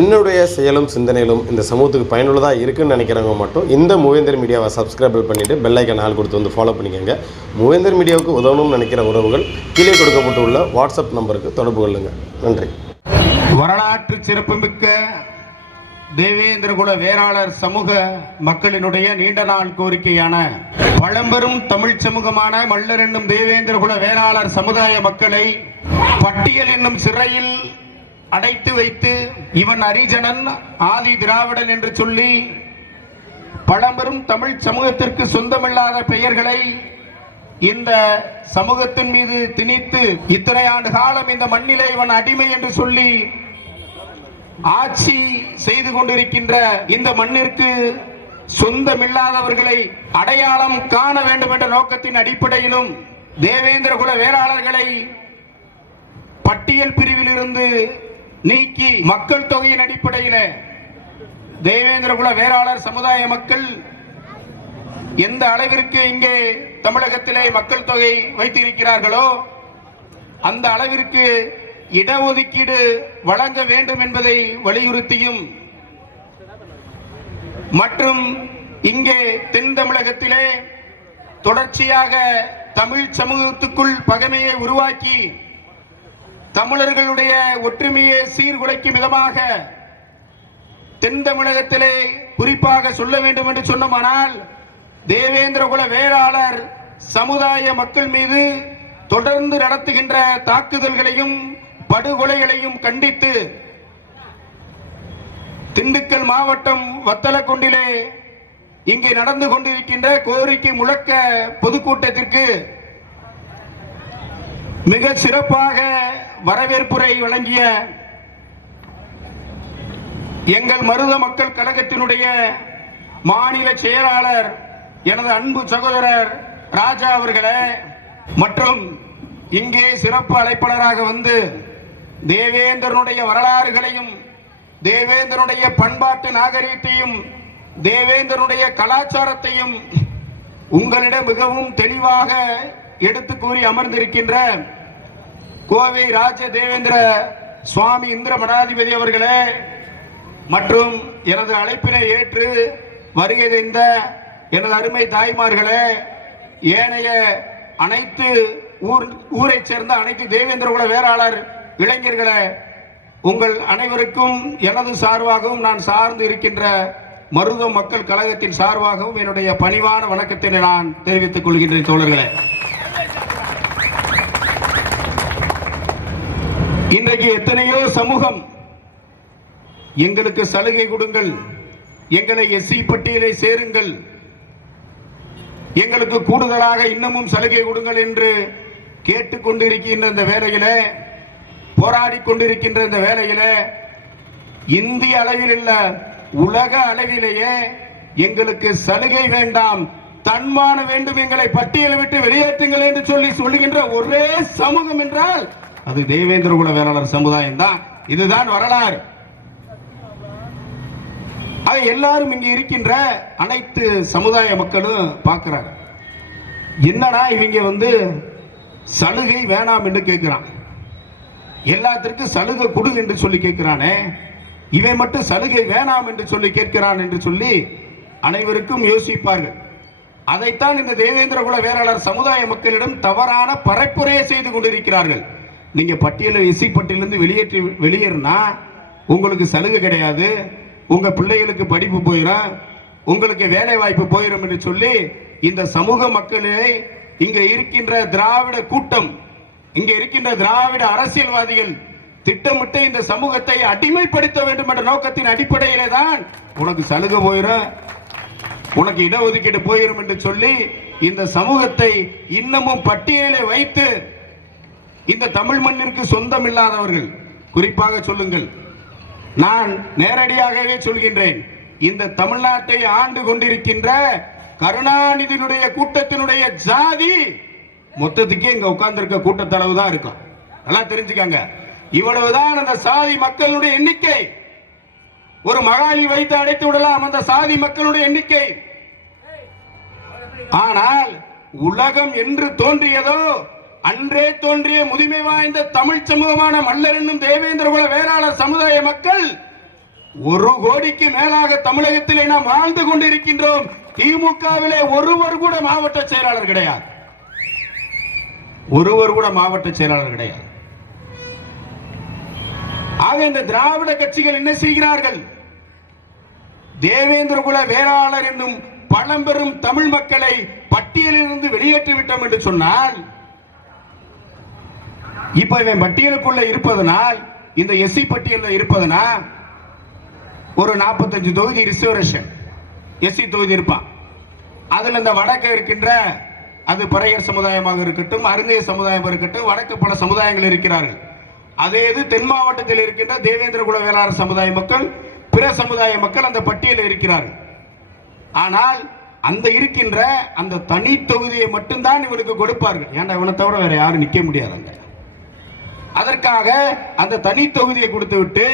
என்னுடைய செயலும் சிந்தனையிலும் இந்த சமூகத்துக்கு பயனுள்ளதாக இருக்குன்னு நினைக்கிறவங்க மட்டும் இந்த மூவேந்தர் மீடியாவை சப்ஸ்கிரைபிள் பண்ணிவிட்டு பெல் ஐக்கான் ஆல் கொடுத்து வந்து ஃபாலோ பண்ணிக்கோங்க. மூவேந்தர் மீடியாவுக்கு உதவணும்னு நினைக்கிற உறவுகள் கீழே கொடுக்கப்பட்டுள்ள வாட்ஸ்அப் நம்பருக்கு தொடர்பு கொள்ளுங்கள். நன்றி. வரலாற்று சிறப்புமிக்க தேவேந்திரகுல வேளாளர் சமூக மக்களினுடைய நீண்ட நாள் கோரிக்கையான பழம்பெரும் தமிழ் சமூகமான மல்லர் என்னும் தேவேந்திரகுல வேளாளர் சமுதாய மக்களை பட்டியல் என்னும் சிறையில் அடைத்து வைத்து இவன் அரிஜனன் ஆதி திராவிடன் என்று சொல்லி பழம்பெரும் தமிழ் சமூகத்திற்கு சொந்தமில்லாத பெயர்களை இந்த சமூகத்தின் மீது திணித்து இத்தனை ஆண்டு காலம் இந்த மண்ணிலே இவன் அடிமை என்று சொல்லி ஆட்சி செய்து கொண்டிருக்கின்ற இந்த மண்ணிற்கு சொந்தமில்லாதவர்களை அடையாளம் காண வேண்டும் என்ற நோக்கத்தின் அடிப்படையிலும் தேவேந்திரகுல வேளாளர்களை பட்டியல் பிரிவில் இருந்து நீக்கி மக்கள் தொகையின் அடிப்படையில் தேவேந்திரகுல வேளாளர் சமுதாய மக்கள் எந்த அளவிற்கு இங்கே தமிழகத்திலே மக்கள் தொகை வைத்திருக்கிறார்களோ அந்த அளவிற்கு இடஒதுக்கீடு வழங்க வேண்டும் என்பதை வலியுறுத்தியும் மற்றும் இங்கே தென் தமிழகத்திலே தொடர்ச்சியாக தமிழ் சமூகத்துக்குள் பகைமையை உருவாக்கி தமிழர்களுடைய ஒற்றுமையை சீர்குலைக்கும் விதமாக தென் தமிழகத்திலே குறிப்பாக சொல்ல வேண்டும் என்று சொன்னோமானால் தேவேந்திரகுல வேளாளர் சமுதாய மக்கள் மீது தொடர்ந்து நடத்துகின்ற தாக்குதல்களையும் படுகொலைகளையும் கண்டித்து திண்டுக்கல் மாவட்டம் வத்தலக்குண்டிலே இங்கே நடந்து கொண்டிருக்கின்ற கோரிக்கை முழக்க பொதுக்கூட்டத்திற்கு மிக சிறப்பாக வரவேற்புரை வழங்கிய எங்கள் மருத மக்கள் கழகத்தினுடைய மாநில செயலாளர் எனது அன்பு சகோதரர் ராஜா அவர்களே மற்றும் இங்கே சிறப்பு அழைப்பாளராக வந்து தேவேந்திரனுடைய வரலாறுகளையும் தேவேந்திரனுடைய பண்பாட்டு நாகரீகத்தையும் தேவேந்திரனுடைய கலாச்சாரத்தையும் உங்களிடம் மிகவும் தெளிவாக எடுத்து கூறி அமர்ந்திருக்கின்ற கோவை ராஜ தேவேந்திர சுவாமி இந்திர மடாதிபதி அவர்களே மற்றும் எனது அழைப்பினை ஏற்று வருகை தந்த எனது அருமை தாய்மார்களே, ஏனைய அனைத்து ஊரை சேர்ந்த அனைத்து தேவேந்திரகுல வேளாளர் இளைஞர்களே, உங்கள் அனைவருக்கும் எனது சார்பாகவும் நான் சார்ந்து இருக்கின்ற மருத மக்கள் கழகத்தின் சார்பாகவும் என்னுடைய பணிவான வணக்கத்தை நான் தெரிவித்துக் கொள்கின்றேன். தோழர்களே, இன்றைக்கு எத்தனையோ சமூகம் எங்களுக்கு சலுகை கொடுங்கள், எங்களை எஸ்சி பட்டியலை சேருங்கள், எங்களுக்கு கூடுதலாக இன்னமும் சலுகை கொடுங்கள் என்று கேட்டுக்கொண்டிருக்கின்ற இந்த வேளையிலே, போராடி கொண்டிருக்கின்ற இந்த வேளையிலே, இந்திய அளவில் இல்ல உலக அளவிலேயே எங்களுக்கு சலுகை வேண்டாம், தன்மானம் வேண்டும், எங்களை பட்டியலை விட்டு வெளியேற்றுங்கள் என்று சொல்லுகின்ற ஒரே சமூகம் என்றால் அது தேவேந்திரகுல வேளாளர் சமுதாயம் தான். இதுதான் வரலாறு. எல்லாரும் இங்க இருக்கின்ற அனைத்து சமுதாய மக்களும் பார்க்கிறாங்க, என்னடா இவங்க சலுகை வேணாம் என்று கேட்கிறான், எல்லாத்திற்கும் சலுகை கொடு என்று சொல்லி கேட்கிறானே, இவன் மட்டும் சலுகை வேணாம் என்று சொல்லி கேட்கிறான் என்று சொல்லி அனைவருக்கும் யோசிப்பார்கள். அதைத்தான் இந்த தேவேந்திரகுல வேளாளர் சமுதாய மக்களிடம் தவறான பரப்புரையை செய்து கொண்டிருக்கிறார்கள். நீங்க பட்டியல எஸ்சி பட்டியலிருந்து வெளியேறினா உங்களுக்கு சலுகை கிடையாது, உங்க பிள்ளைகளுக்கு படிப்பு போயிடும், உங்களுக்கு வேலை வாய்ப்பு போயிடும் என்று சொல்லி இந்த சமூக மக்களே, இங்க இருக்கின்ற திராவிட கூட்டம், இங்க இருக்கின்ற திராவிட அரசியல்வாதிகள் திட்டமிட்டு இந்த சமூகத்தை அடிமைப்படுத்த வேண்டும் என்ற நோக்கத்தின் அடிப்படையிலே தான் உனக்கு சலுகை போயிடும், உனக்கு இடஒதுக்கீடு போயிடும் என்று சொல்லி இந்த சமூகத்தை இன்னமும் பட்டியலை வைத்து இந்த தமிழ் மண்ணிற்கு சொந்தம் இல்லாதவர்கள், குறிப்பாக சொல்லுங்கள், நான் நேரடியாகவே சொல்கின்றேன், இந்த தமிழ்நாட்டை ஆண்டு கொண்டிருக்கின்ற கருணாநிதியினுடைய கூட்டத்தினுடைய ஜாதி மொத்தத்துக்கே இங்க உட்கார்ந்து இருக்க கூட்டத்தளவு தான் இருக்கும். நல்லா தெரிஞ்சுக்காங்க. இவ்வளவுதான் அந்த சாதி மக்களுடைய எண்ணிக்கை. ஒரு மகாலி வைத்து அடைத்து விடலாம் அந்த சாதி மக்களுடைய எண்ணிக்கை. ஆனால் உலகம் என்று தோன்றியதோ அன்றே தோன்றிய முதுமை வாய்ந்த தமிழ் சமூகமான மல்லர் என்னும் தேவேந்திரகுல வேளாளர் சமுதாய மக்கள் 1 கோடிக்கு மேலாக தமிழகத்திலே நாம் வாழ்ந்து கொண்டிருக்கின்றோம். திமுகவிலே ஒருவர் கூட மாவட்ட செயலாளர் கிடையாது. ஒருவர் கூட மாவட்ட செயலாளர் கிடையாது. ஆக இந்த திராவிட கட்சிகள் என்ன செய்கிறார்கள்? தேவேந்திர குல வேளாளர் என்னும் பழம்பெரும் தமிழ் மக்களை பட்டியலிலிருந்து வெளியேற்றி விட்டோம் என்று சொன்னால், இப்ப இவன் பட்டியலுக்குள்ள இருப்பதனால், இந்த எஸ்சி பட்டியலில் இருப்பதனால் ஒரு 45 தொகுதி ரிசர்வேஷன் எஸ்சி தொகுதி இருப்பான். அதுல இந்த வடக்கு இருக்கின்ற அது பறையர் சமுதாயமாக இருக்கட்டும், அருந்தைய சமுதாயம் இருக்கட்டும், வடக்கு பல சமுதாயங்கள் இருக்கிறார்கள். அதே இது தென் மாவட்டத்தில் இருக்கின்ற தேவேந்திர குல வேளாளர் சமுதாய மக்கள், பிற சமுதாய மக்கள் அந்த பட்டியலில் இருக்கிறார்கள். ஆனால் அந்த இருக்கின்ற அந்த தனி தொகுதியை மட்டும்தான் இவனுக்கு கொடுப்பார்கள். ஏன்னா இவனை தவிர வேற யாரும் நிக்க முடியாதுங்க. அதற்காக அந்த தனி தொகுதியை கொடுத்து விட்டு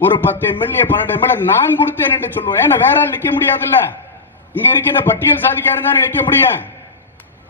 ஒரு 10 எம்எல்ஏ 12 எம்எல்ஏ நான் கொடுத்தேன் என்று சொல்லுவேன். ஏன்னா வேற ஆள் நிக்க முடியாதுல்ல, இங்க இருக்கின்ற பட்டியல் சாதிக்காரன் தான் நிக்க முடியும்.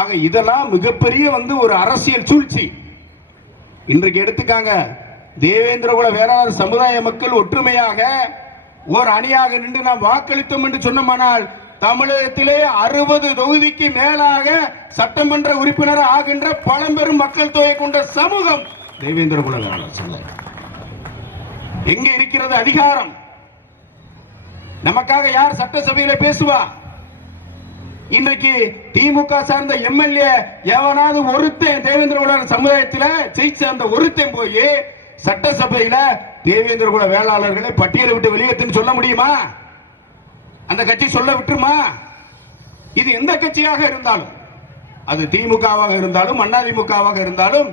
ஆக இதெல்லாம் மிகப்பெரிய ஒரு அரசியல் சூழ்ச்சி. இன்றைக்கு எடுத்துக்காங்க, தேவேந்திர குல வேளாளர் சமுதாய மக்கள் ஒற்றுமையாக ஒரு அணியாக நின்று நாம் வாக்களித்தோம் என்று சொன்னோமானால், தமிழகத்திலே 60 தொகுதிக்கு மேலாக சட்டமன்ற உறுப்பினர் ஆகின்ற பழம்பெரும் மக்கள் தொகை கொண்ட சமூகம் தேவேந்திர குல வேளாளர் சமுதாயம். எங்கே இருக்கிறது அதிகாரம்? நமக்காக யார் சட்டசபையில பேசுவா? இன்றைக்கு திமுக சார்ந்த எம்எல்ஏ எவனாவது ஒருத்தன் தேவேந்திர குல சமுதாயத்தில் ஜெயிச்ச அந்த ஒருத்தன் போய் சட்டசபையில தேவேந்திர குல வேளாளர்களை பட்டியலை விட்டு வெளியேற்றுன்னு சொல்ல முடியுமா? அந்த கட்சி சொல்ல விட்டுருமா? இது எந்த கட்சியாக இருந்தாலும், அது திமுகவாக இருந்தாலும் அதிமுகவாக இருந்தாலும்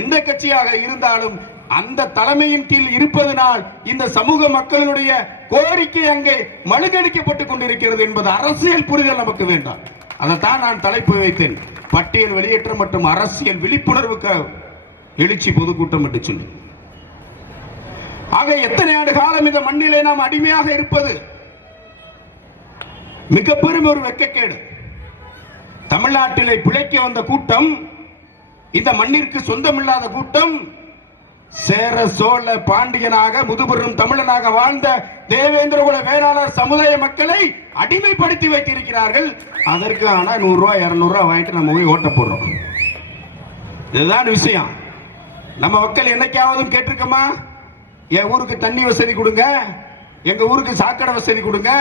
எந்த கட்சியாக இருந்தாலும், அந்த தலைமையின் கீழ் இருப்பதனால் இந்த சமூக மக்களுடைய கோரிக்கை அங்கே மழுங்கடிக்கப்பட்டுக் கொண்டிருக்கிறது என்பது அரசியல் புரிதல் நமக்கு வேண்டாம். அதைத்தான் நான் தலைப்பு வைத்தேன், பட்டியல் வெளியேற்றம் மற்றும் அரசியல் விழிப்புணர்வுக்கு எழுச்சி பொதுக்கூட்டம் என்று சொல்லி. ஆக எத்தனை ஆண்டு காலம் இந்த மண்ணிலே நாம் அடிமையாக இருப்பது மிக பெரும் ஒரு வெட்கக்கேடு. தமிழ்நாட்டிலே பிழைக்க வந்த கூட்டம், இந்த மண்ணிற்கு சொந்தமில்லாத கூட்டம், சேர சோழ பாண்டியனாக முதுபெரும் தமிழனாக வாழ்ந்த தேவேந்திர குல வேளாளர் சமுதாய மக்களை அடிமைப்படுத்தி வைத்திருக்கிறார்கள். அதற்கு ஆனா 100 ரூபாய் 200 ரூபாய் வாங்கிட்டு நம்ம போய் ஓட்ட போடுறோம். இதுதான் விஷயம். நம்ம மக்கள் என்னைக்காவது கேட்டிருக்கோமா? என் ஊருக்கு தண்ணி வசதி கொடுங்க, எங்க ஊருக்கு சாக்கடை வசதி கொடுங்க,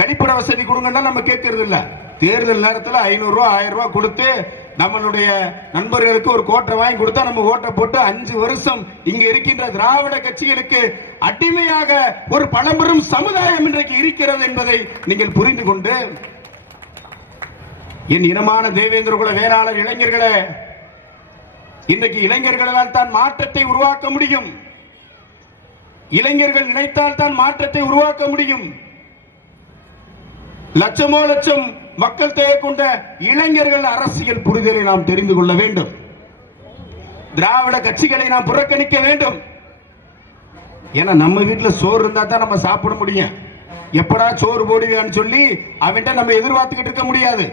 கழிப்பிட வசதி கொடுங்கன்னா நம்ம கேட்கறது இல்ல. தேர்தல் நேரத்தில் 500 ரூபாய் 1000 ரூபாய் கொடுத்து நம்மளுடைய நண்பர்களுக்கு ஒரு கோட்டை வாங்கி கொடுத்தா நம்ம ஓட்டை போட்டு 5 வருஷம் இங்க இருக்கின்ற திராவிட கட்சிகளுக்கு அடிமையாக ஒரு பழம்பெரும் சமுதாயம் இன்றைக்கு இருக்கிறது என்பதை நீங்கள் புரிந்து கொண்டு, என் இனமான தேவேந்திர குல வேளாளர் இளைஞர்களே, இன்றைக்கு இளைஞர்களால் தான் மாற்றத்தை உருவாக்க முடியும். இளைஞர்கள் நினைத்தால் தான் மாற்றத்தை உருவாக்க முடியும். லட்சமோ லட்சம் மக்கள் தேவை கொண்ட இளைஞர்கள் அரசியல் புரிதலை நாம் தெரிந்து கொள்ள வேண்டும். திராவிட கட்சிகளை நாம் புறக்கணிக்க வேண்டும். ஏன்னா நம்ம வீட்டுல சோறு இருந்தா தான் நம்ம சாப்பிட முடியும். எப்படா சோறு போடுவியான்னு சொல்லி அவன்கிட்ட நம்ம எதிர்பார்த்துக்கிட்டு இருக்க முடியாது.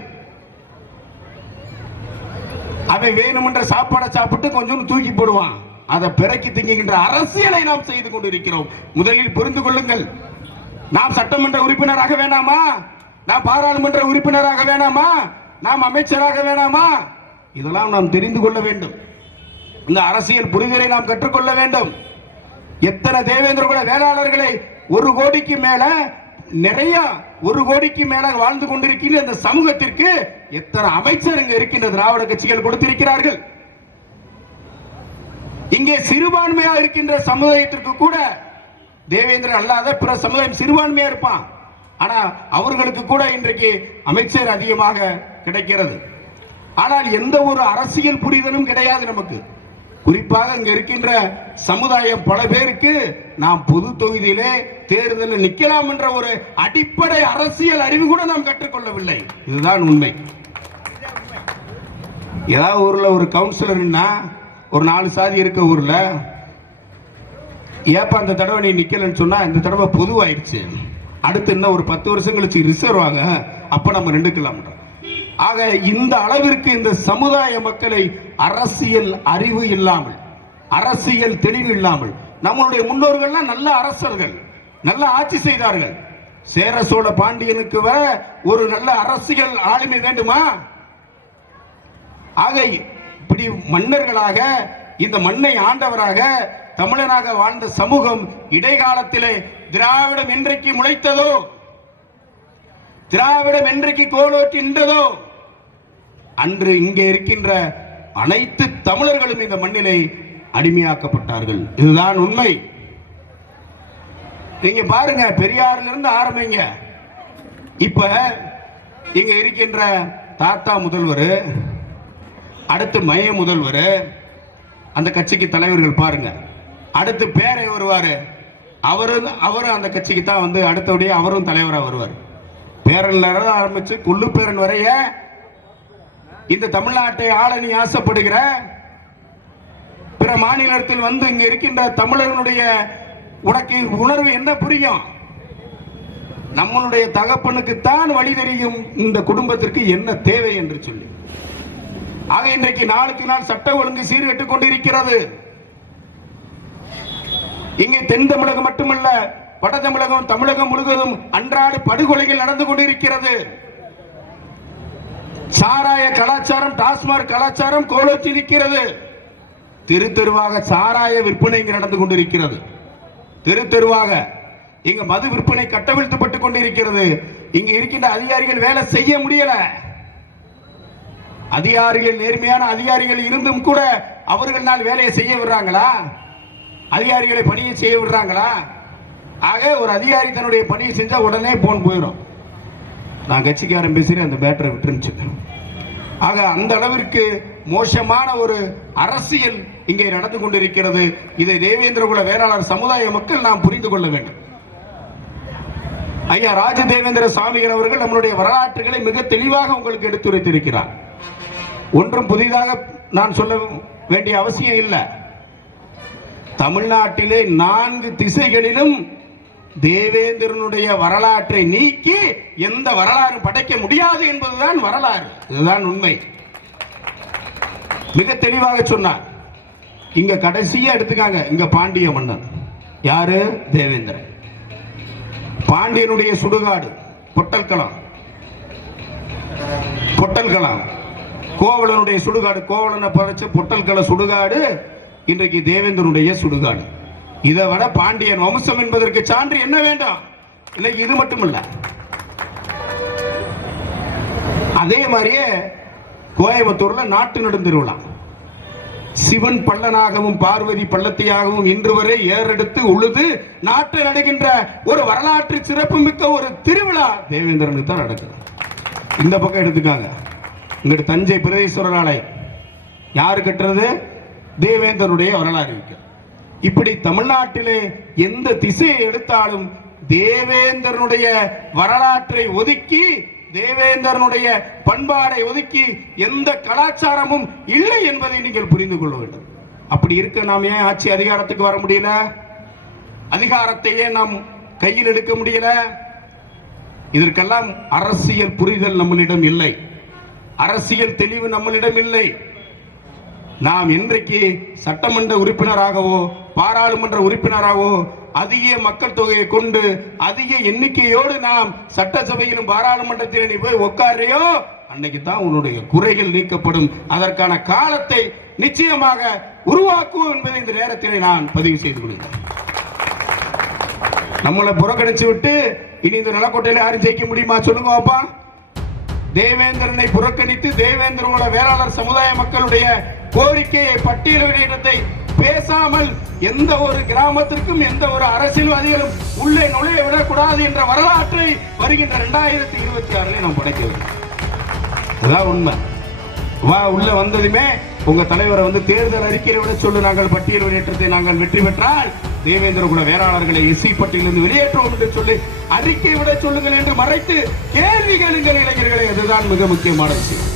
அவன் வேணுமென்ற சாப்பாடை சாப்பிட்டு கொஞ்சம் தூக்கி போடுவான். அதை பிறக்கி திங்குகின்ற அரசியலை நாம் செய்து கொண்டிருக்கிறோம். முதலில் புரிந்து கொள்ளுங்கள். நாம் சட்டமன்ற உறுப்பினராக வேணாமா? நாம் பாராளுமன்ற உறுப்பினராக வேணாமா? நாம் அமைச்சராக வேணாமா? இதெல்லாம் நாம் தெரிந்து கொள்ள வேண்டும். இந்த அரசியல் புரிதலை நாம் கற்றுக்கொள்ள வேண்டும். எத்தனை தேவேந்திர குல வேளாளர்களை 1 கோடிக்கு மேல, நிறைய 1 கோடிக்கு மேல வாழ்ந்து கொண்டிருக்கின்ற இந்த சமூகத்திற்கு எத்தனை அமைச்சர் இங்க இருக்கின்ற திராவிட கட்சிகள் கொடுத்திருக்கிறார்கள். இங்கே சிறுபான்மையா இருக்கின்ற சமுதாயத்திற்கு கூட, தேவேந்திர அல்லாத பிற சமுதாயம் சிறுபான்மையா இருப்பான், ஆனா அவர்களுக்கு கூட இன்றைக்கு அமைச்சர் அதிகமாக கிடைக்கிறது. ஆனால் எந்த ஒரு அரசியல் புரிதலும் கிடையாது நமக்கு. குறிப்பாக இங்க இருக்கின்ற சமுதாயம் பல பேருக்கு நாம் பொது தொகுதியிலே தேர்தலில் நிக்கலாம் என்ற ஒரு அடிப்படை அரசியல் அறிவு கூட நாம் கற்றுக்கொள்ளவில்லை. இதுதான் உண்மை. ஏதாவது ஊர்ல ஒரு கவுன்சிலர்னா ஒரு 4 சாதி இருக்க ஊர்ல, ஏப்பா அந்த தடவை நீ நிக்கலன்னு சொன்னா, இந்த தடவை பொதுவாயிருச்சு, அடுத்து இன்னும் ஒரு 10 வருஷம் கழிச்சு ரிசர்வ் ஆக, அப்ப நம்ம 2 கிலோமீட்டர். ஆக இந்த அளவிற்கு இந்த சமுதாய மக்களை அரசியல் அறிவு இல்லாமல், அரசியல் தெளிவு இல்லாமல், நம்மளுடைய முன்னோர்கள்லாம் நல்ல அரசர்கள், நல்ல ஆட்சி செய்தார்கள். சேர சோழ பாண்டியனுக்கு வர ஒரு நல்ல அரசியல் ஆளுமை வேண்டுமா? ஆக இப்படி மன்னர்களாக இந்த மண்ணை ஆண்டவராக தமிழனாக வாழ்ந்த சமூகம் இடைக்காலத்திலே திராவிடம் என்றைக்கு முளைத்ததோ, திராவிடம் என்றைக்கு கோலோட்டி நின்றதோ, அன்று இங்கே இருக்கின்ற அனைத்து தமிழர்களும் இந்த மண்ணிலே அடிமையாக்கப்பட்டார்கள். இதுதான் உண்மை. நீங்க பாருங்க, பெரியாரிலிருந்து இருந்து ஆரம்பிங்க. இப்ப இங்க இருக்கின்ற தாத்தா முதல்வர், அடுத்து மைய முதல்வர், அந்த கட்சிக்கு தலைவர்கள் பாருங்க. அடுத்து பேரை வருவாரு, அவரும் அந்த கட்சிக்கு தான் வந்து அடுத்தபடியே அவரும் தலைவராக வருவார். பேரன்ல ஆரம்பிச்சு கொள்ளு பேரன் வரைய இந்த தமிழ்நாட்டை ஆள நீ ஆசைப்படுகிற, பிற மாநிலத்தில் வந்து இங்க இருக்கின்ற தமிழர்களுடைய உனக்கு உணர்வு என்ன புரியும்? நம்மளுடைய தகப்பனுக்குத்தான் வழி தெரியும் இந்த குடும்பத்திற்கு என்ன தேவை என்று சொல்லி. ஆக இன்றைக்கு நாளுக்கு நாள் சட்ட ஒழுங்கு சீர்கெட்டுக் கொண்டிருக்கிறது. இங்கே தென் தமிழகம் மட்டுமல்ல, வட தமிழகம், தமிழகம் முழுவதும் அன்றாட படுகொலைகள் நடந்து கொண்டிருக்கிறது. சாராய கலாச்சாரம், டாஸ்மாக் கலாச்சாரம் கோலோச்சி இருக்கிறது. தெரு தெருவாக சாராய விற்பனை நடந்து கொண்டிருக்கிறது. தெரு தெருவாக இங்க மது விற்பனை கட்டவிழ்த்துப்பட்டுக் கொண்டிருக்கிறது. இங்க இருக்கின்ற அதிகாரிகள் வேலை செய்ய முடியல. அதிகாரிகள், நேர்மையான அதிகாரிகள் இருந்தும் கூட அவர்கள் வேலையை செய்ய விடுறாங்களா? அதிகாரிகளை பணியை செய்ய விடுறாங்களா? ஆக ஒரு அதிகாரி தன்னுடைய பணியை செஞ்சா உடனே போன் போயிடும், நான் கட்சிக்காரன் பேசுறேன், அந்த பேட்டரை விட்டுருந்துச்சு. ஆக அந்த அளவிற்கு மோசமான ஒரு அரசியல் இங்கே நடந்து கொண்டிருக்கிறது. இதை தேவேந்திரகுல வேளாளர் சமுதாய மக்கள் நாம் புரிந்து கொள்ள வேண்டும். ஐயா ராஜதேவேந்திர சாமிகள் அவர்கள் நம்மளுடைய வரலாற்றுகளை மிக தெளிவாக உங்களுக்கு எடுத்துரைத்திருக்கிறார். ஒன்றும் புதிதாக நான் சொல்ல வேண்டிய அவசியம் இல்லை. தமிழ்நாட்டிலே 4 திசைகளிலும் தேவேந்திரனுடைய வரலாற்றை நீக்கி எந்த வரலாறு படைக்க முடியாது என்பதுதான் வரலாறு. இதுதான் உண்மை. மிக தெளிவாக சொன்னார். இங்க கடைசியா எடுத்துக்காங்க, இங்க பாண்டிய மன்னன் யாரு? தேவேந்திரன். பாண்டியனுடைய சுடுகாடு பொட்டல்களம், கோவலனுடைய சுடுகாடு, கோவலனை பறிச்ச பொட்டல்கள சுடுகாடு இன்றைக்கு தேவேந்திரனுடைய சுடுகாடு. இதை விட பாண்டியன் வம்சம் என்பதற்கு சான்று என்ன வேண்டும்? இல்லை, இது மட்டுமல்ல. அதே மாதிரியே கோயம்புத்தூர்ல நாட்டு நெடுந்திருவிழா, சிவன் பள்ளனாகவும் பார்வதி பள்ளத்தியாகவும் இன்று வரை ஏறெடுத்து உழுது நாட்டு நடக்கின்ற ஒரு வரலாற்று சிறப்பு மிக்க ஒரு திருவிழா தேவேந்திரனுக்கு தான் நடக்குது. இந்த பக்கம் எடுத்துக்காங்க, இங்கிட்டு தஞ்சை பிரதேஸ்வரர் ஆலயம் யாரு கட்டுறது? தேவேந்திரனுடைய வரலாறு இருக்கு. இப்படி தமிழ்நாட்டிலே எந்த திசையை எடுத்தாலும் தேவேந்திரனுடைய வரலாற்றை ஒதுக்கி, தேவேந்திரனுடைய பண்பாடை ஒதுக்கி எந்த கலாச்சாரமும் இல்லை என்பதை நீங்கள் புரிந்து கொள்ள வேண்டும். அப்படி இருக்க நாம் ஏன் ஆட்சி அதிகாரத்துக்கு வர முடியல? அதிகாரத்தையே நாம் கையில் எடுக்க முடியல? இதற்கெல்லாம் அரசியல் புரிதல் நம்மளிடம் இல்லை, அரசியல் தெளிவு நம்மளிடம் இல்லை. நாம் இன்றைக்கு சட்டமன்ற உறுப்பினராகவோ பாராளுமன்ற உறுப்பினராகவோ அதிக மக்கள் தொகையை கொண்டு அதிக எண்ணிக்கையோடு நாம் சட்டசபையிலும் பாராளுமன்றத்தில் நீ போய் உட்காரையோ, அன்னைக்கு தான் உன்னுடைய குறைகள் நீக்கப்படும். அதற்கான காலத்தை நிச்சயமாக உருவாக்குவோம் என்பதை இந்த நேரத்தில் நான் பதிவு செய்து கொள்கிறேன். நம்மளை புறக்கணிச்சு விட்டு இனி இந்த நிலக்கோட்டையில யாரும் ஜெயிக்க முடியுமா? சொல்லுங்க பாப்பா. தேவேந்திரனை புறக்கணித்து தேவேந்திரோட வேளாளர் சமுதாய மக்களுடைய கோரிக்கையை பட்டியலிடத்தை பேசாமல் எந்த ஒரு கிராமத்திற்கும் எந்த ஒரு அரசியல்வாதிகளும் உள்ளே நுழைய விடக்கூடாது என்ற வரலாற்றை வருகின்ற 2026 நாம் படைக்க வேண்டும். அதான் உண்மை. உள்ள வந்ததுமே உங்க தலைவரை வந்து தேர்தல் அறிக்கையை விட சொல்லு, நாங்கள் பட்டியல் வெளியேற்றத்தை நாங்கள் வெற்றி பெற்றால் தேவேந்திர குல வேளாளர்களை எஸ்சி பட்டியலிருந்து வெளியேற்றுவோம் என்று சொல்லி அறிக்கை விட சொல்லுங்கள் என்று மறைத்து கேள்வி கேளுங்கள் இளைஞர்களை. அதுதான் மிக முக்கியமான விஷயம்.